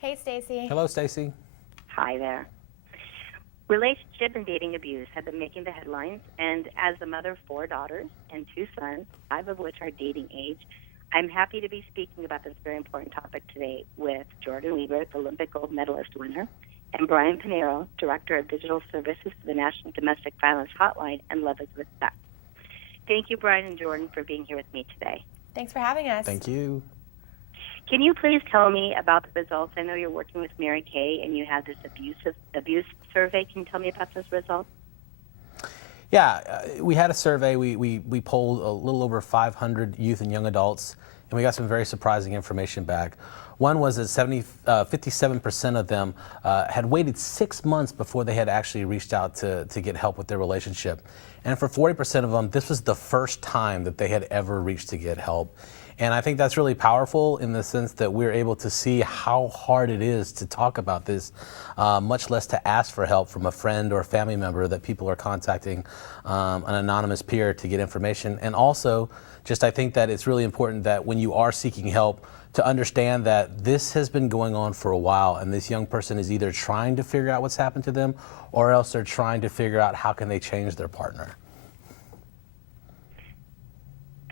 Hey, Stacy. Hello, Stacy. Hi there. Relationship and dating abuse have been making the headlines, and as a mother of 4 daughters and 2 sons, 5 of which are dating age, I'm happy to be speaking about this very important topic today with Jordan Weaver, the Olympic gold medalist winner, and Brian Pinero, Director of Digital Services for the National Domestic Violence Hotline and Love is Respect. Thank you, Brian and Jordan, for being here with me today. Thanks for having us. Thank you. Can you please tell me about the results? I know you're working with Mary Kay and you had this abuse survey. Can you tell me about those results? Yeah, we had a survey. We polled a little over 500 youth and young adults, and we got some very surprising information back. One was that 57% of them had waited 6 months before they had actually reached out to get help with their relationship. And for 40% of them, this was the first time that they had ever reached to get help. And I think that's really powerful in the sense that we're able to see how hard it is to talk about this, much less to ask for help from a friend or a family member that people are contacting an anonymous peer to get information. And also, just I think that it's really important that when you are seeking help, to understand that this has been going on for a while, and this young person is either trying to figure out what's happened to them, or else they're trying to figure out how can they change their partner.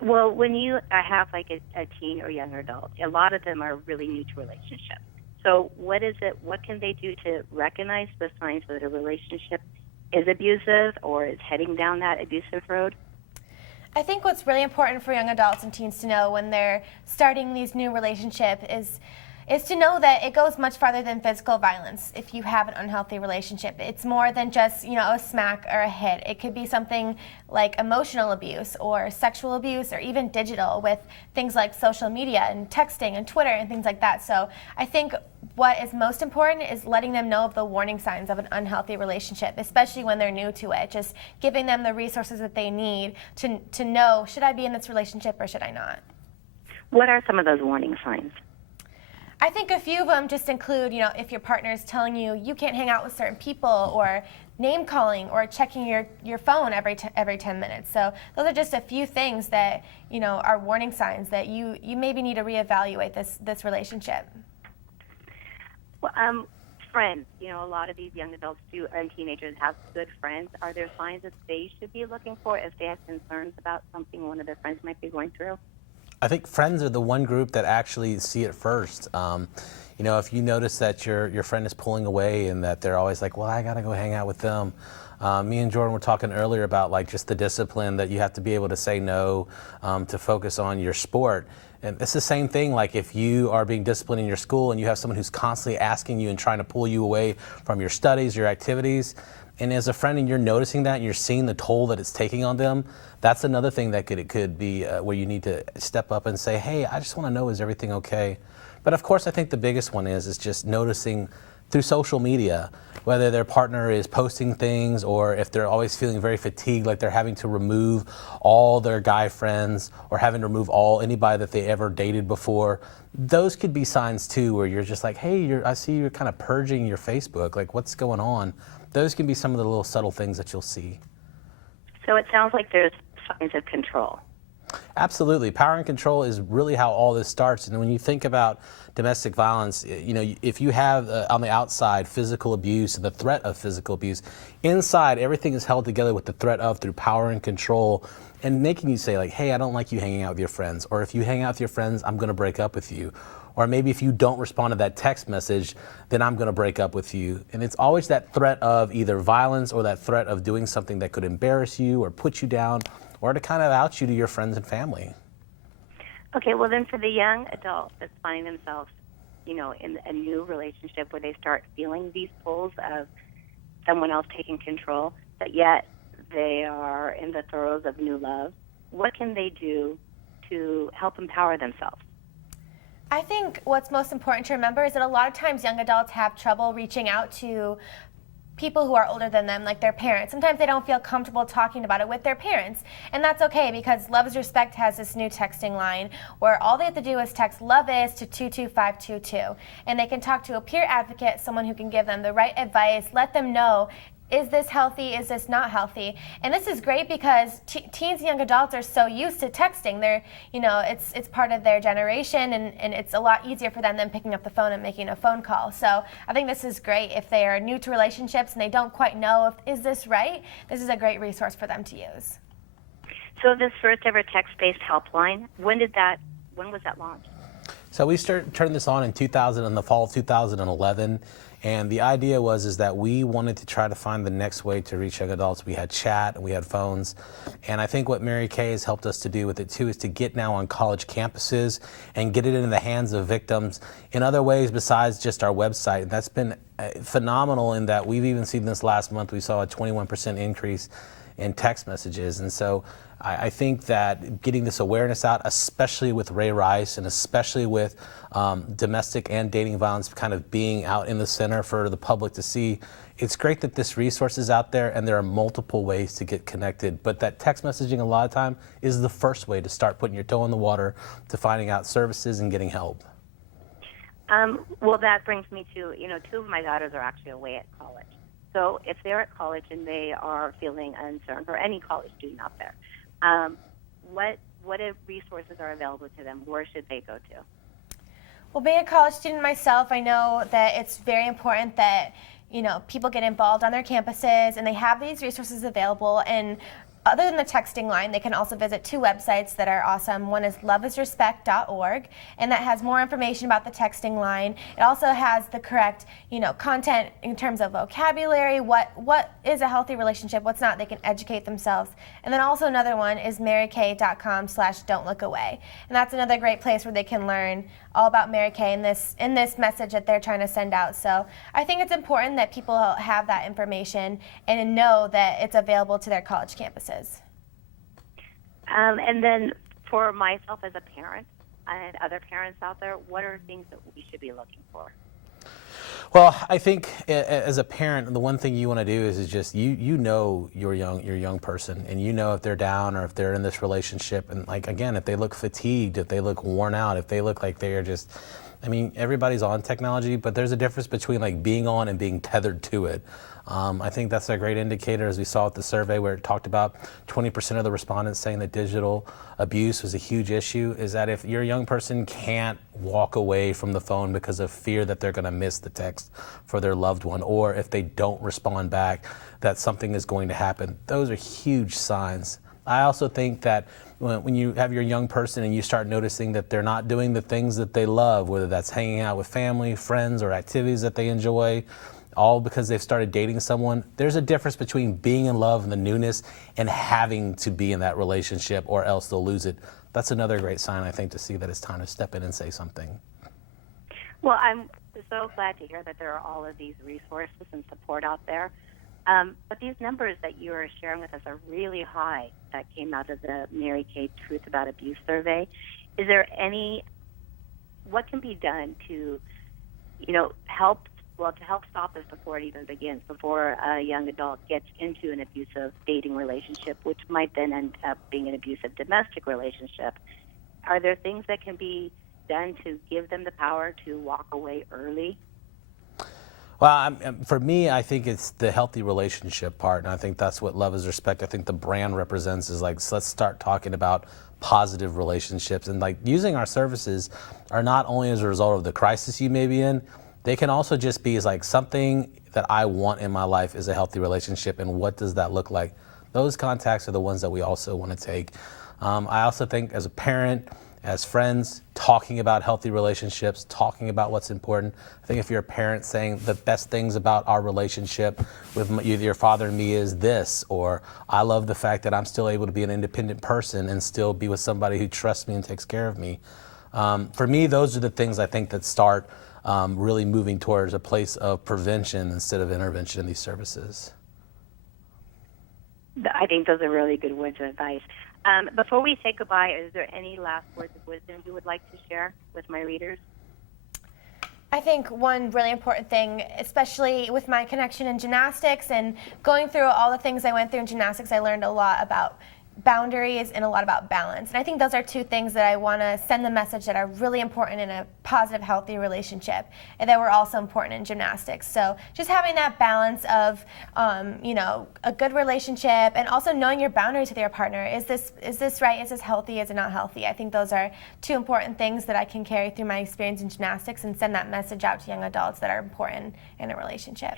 Well, when you have like a teen or younger adult, a lot of them are really new to relationships. So what can they do to recognize the signs that a relationship is abusive or is heading down that abusive road? I think what's really important for young adults and teens to know when they're starting these new relationships is to know that it goes much farther than physical violence if you have an unhealthy relationship. It's more than just, a smack or a hit. It could be something like emotional abuse or sexual abuse or even digital with things like social media and texting and Twitter and things like that. So I think what is most important is letting them know of the warning signs of an unhealthy relationship, especially when they're new to it. Just giving them the resources that they need to know, should I be in this relationship or should I not? What are some of those warning signs? I think a few of them just include, if your partner is telling you you can't hang out with certain people, or name calling, or checking your phone every 10 minutes. So those are just a few things that, are warning signs that you maybe need to reevaluate this relationship. Well, friends, a lot of these young adults and teenagers have good friends. Are there signs that they should be looking for if they have concerns about something one of their friends might be going through? I think friends are the one group that actually see it first. If you notice that your friend is pulling away and that they're always like, well, I gotta go hang out with them. Me and Jordan were talking earlier about just the discipline that you have to be able to say no, to focus on your sport. And it's the same thing, like if you are being disciplined in your school and you have someone who's constantly asking you and trying to pull you away from your studies, your activities, and as a friend and you're noticing that and you're seeing the toll that it's taking on them, that's another thing that it could be where you need to step up and say, hey, I just want to know, is everything okay? But of course, I think the biggest one is just noticing through social media, whether their partner is posting things or if they're always feeling very fatigued, like they're having to remove all their guy friends or having to remove anybody that they ever dated before. Those could be signs too, where you're just like, hey, I see you're kind of purging your Facebook, like what's going on? Those can be some of the little subtle things that you'll see. So it sounds like there's signs of control. Absolutely. Power and control is really how all this starts. And when you think about domestic violence, if you have on the outside physical abuse and the threat of physical abuse, inside everything is held together with the threat of through power and control and making you say like, hey, I don't like you hanging out with your friends. Or if you hang out with your friends, I'm going to break up with you. Or maybe if you don't respond to that text message, then I'm going to break up with you. And it's always that threat of either violence or that threat of doing something that could embarrass you or put you down or to kind of out you to your friends and family. Okay, well then for the young adult that's finding themselves, in a new relationship where they start feeling these pulls of someone else taking control, but yet they are in the throes of new love, what can they do to help empower themselves? I think what's most important to remember is that a lot of times young adults have trouble reaching out to people who are older than them, like their parents. Sometimes they don't feel comfortable talking about it with their parents, and that's okay because Love is Respect has this new texting line where all they have to do is text Love Is to 22522, and they can talk to a peer advocate, someone who can give them the right advice, let them know is this healthy? Is this not healthy? And this is great because teens and young adults are so used to texting. They're, it's part of their generation, and it's a lot easier for them than picking up the phone and making a phone call. So I think this is great if they are new to relationships and they don't quite know is this right? This is a great resource for them to use. So this first ever text-based helpline, when was that launched? So we turned this on in the fall of 2011, and the idea was that we wanted to try to find the next way to reach young adults. We had chat and we had phones, and I think what Mary Kay has helped us to do with it too is to get now on college campuses and get it into the hands of victims in other ways besides just our website. And that's been phenomenal in that we've even seen this last month, we saw a 21% increase in text messages. And so I think that getting this awareness out, especially with Ray Rice and especially with domestic and dating violence kind of being out in the center for the public to see, it's great that this resource is out there and there are multiple ways to get connected. But that text messaging a lot of time is the first way to start putting your toe in the water to finding out services and getting help. Well, that brings me to, two of my daughters are actually away at college. So if they're at college and they are feeling uncertain, or any college student out there, what resources are available to them? Where should they go to? Well, being a college student myself, I know that it's very important that people get involved on their campuses and they have these resources available. And other than the texting line, they can also visit two websites that are awesome. One is loveisrespect.org, and that has more information about the texting line. It also has the correct, content in terms of vocabulary, what is a healthy relationship, what's not. They can educate themselves. And then also another one is marykay.com/don'tlookaway. And that's another great place where they can learn all about Mary Kay in this message that they're trying to send out. So I think it's important that people have that information and know that it's available to their college campuses. And then for myself as a parent and other parents out there, what are things that we should be looking for? Well, I think as a parent, the one thing you want to do is just you know your young person, and if they're down or if they're in this relationship, and again, if they look fatigued, if they look worn out, if they look like they are just, everybody's on technology, but there's a difference between being on and being tethered to it. I think that's a great indicator, as we saw with the survey where it talked about 20% of the respondents saying that digital abuse was a huge issue, is that if your young person can't walk away from the phone because of fear that they're going to miss the text for their loved one, or if they don't respond back, that something is going to happen. Those are huge signs. I also think that when you have your young person and you start noticing that they're not doing the things that they love, whether that's hanging out with family, friends, or activities that they enjoy, all because they've started dating someone, there's a difference between being in love and the newness and having to be in that relationship, or else they'll lose it. That's another great sign, I think, to see that it's time to step in and say something. Well, I'm so glad to hear that there are all of these resources and support out there. But these numbers that you are sharing with us are really high that came out of the Mary Kay Truth About Abuse survey. Is there what can be done to, help stop this before it even begins, before a young adult gets into an abusive dating relationship, which might then end up being an abusive domestic relationship? Are there things that can be done to give them the power to walk away early? Well, for me, I think it's the healthy relationship part, and I think that's what Love is Respect, I think the brand represents, is so let's start talking about positive relationships. And using our services are not only as a result of the crisis you may be in, they can also just be something that I want in my life is a healthy relationship, and what does that look like? Those contacts are the ones that we also want to take. I also think as a parent, as friends, talking about healthy relationships, talking about what's important. I think if you're a parent saying the best things about our relationship with your father and me is this, or I love the fact that I'm still able to be an independent person and still be with somebody who trusts me and takes care of me. For me, those are the things I think that start really moving towards a place of prevention instead of intervention in these services. I think those are really good words of advice. Before we say goodbye, is there any last words of wisdom you would like to share with my readers? I think one really important thing, especially with my connection in gymnastics and going through all the things I went through in gymnastics, I learned a lot about boundaries and a lot about balance. And I think those are two things that I want to send the message that are really important in a positive, healthy relationship, and that were also important in gymnastics. So just having that balance of, a good relationship, and also knowing your boundaries with your partner. Is this right? Is this healthy? Is it not healthy? I think those are two important things that I can carry through my experience in gymnastics and send that message out to young adults that are important in a relationship.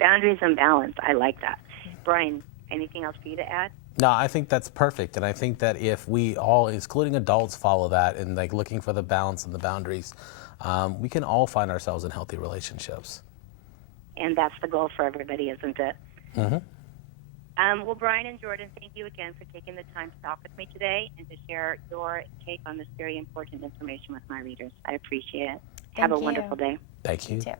Boundaries and balance. I like that. Brian, anything else for you to add? No, I think that's perfect, and I think that if we all, including adults, follow that and like looking for the balance and the boundaries, we can all find ourselves in healthy relationships. And that's the goal for everybody, isn't it? Mm-hmm. Well, Brian and Jordan, thank you again for taking the time to talk with me today and to share your take on this very important information with my readers. I appreciate it. Have a Thank you. wonderful day. Thank you. You too.